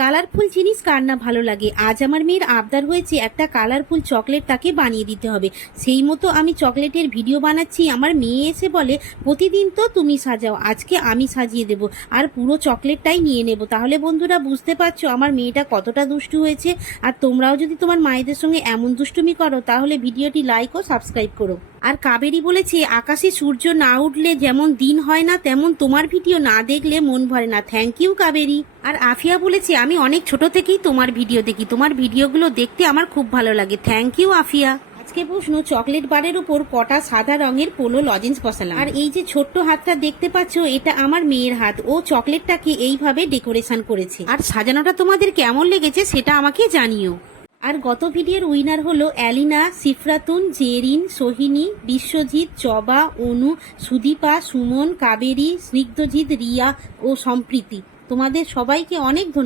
Colourful জিনিস কার না ভালো লাগে। আজ আমার মেয়ের আবদার হয়েছে একটা কালারফুল চকলেট তাকে বানিয়ে দিতে হবে। সেই মতো আমি চকলেটের ভিডিও বানাচ্ছি। আমার মেয়ে এসে বলে, প্রতিদিন তো তুমি সাজাও, আজকে আমি সাজিয়ে দেব আর পুরো চকলেটটাই নিয়ে নেব। তাহলে বন্ধুরা বুঝতে পারছো আমার মেয়েটা কতটা দুষ্টু হয়েছে। আর তোমরাও যদি তোমার মায়েদের সঙ্গে এমন দুষ্টুমি করো তাহলে ভিডিওটি লাইক ও সাবস্ক্রাইব করো। আর কাবেরী বলেছে, আকাশে সূর্য না উঠলে যেমন দিন হয় না, তেমন তোমার ভিডিও না দেখলে মন ভরে না। Thank you Kaveri. আর আফিয়া বলেছে, আমি অনেক ছোট থেকেই তোমার ভিডিও দেখি, তোমার ভিডিওগুলো দেখতে আমার খুব ভালো লাগে। Thank you Afiya. আজকে প্রশ্ন, চকলেট বারের উপর কটা সাদা রঙের পোলো লজেন্স বসালাম। আর এই যে ছোট্ট হাতটা দেখতে পাচ্ছ, এটা আমার মেয়ের হাত। ও চকলেটটাকে এইভাবে ডেকোরেশন করেছে। আর সাজানোটা তোমাদের কেমন লেগেছে সেটা আমাকে জানিও। আর গত ভিডিওর উইনার হলো অ্যালিনা, সিফরাতুন, জেরিন, সোহিনী, বিশ্বজিৎ, জবা, অনু, সুদীপা, সুমন, কাবেরী, স্নিগ্ধজিৎ, রিয়া ও সম্প্রীতি। তোমাদের সবাইকে অনেক ধন্যবাদ।